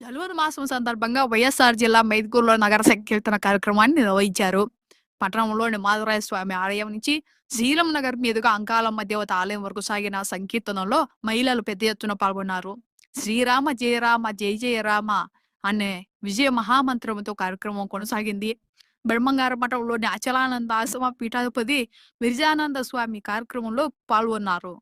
జలువరు మాసం సందర్భంగా వైఎస్ఆర్ జిల్లా మైదుకూరులో నగర సంకీర్తన కార్యక్రమాన్ని నిర్వహించారు. పట్టణంలోని మాధురాయ స్వామి ఆలయం నుంచి శీలం నగర్ మీదుగా అంకాలమ్మ దేవత ఆలయం వరకు సాగిన సంకీర్తనలో మహిళలు పెద్ద ఎత్తున పాల్గొన్నారు. శ్రీరామ జయ రామ జయ జయ రామ అనే విజయ మహామంత్రంతో కార్యక్రమం కొనసాగింది. బ్రహ్మంగార మఠంలోని అచలానంద ఆశ్రమ పీఠాధిపతి విరజానంద స్వామి కార్యక్రమంలో పాల్గొన్నారు.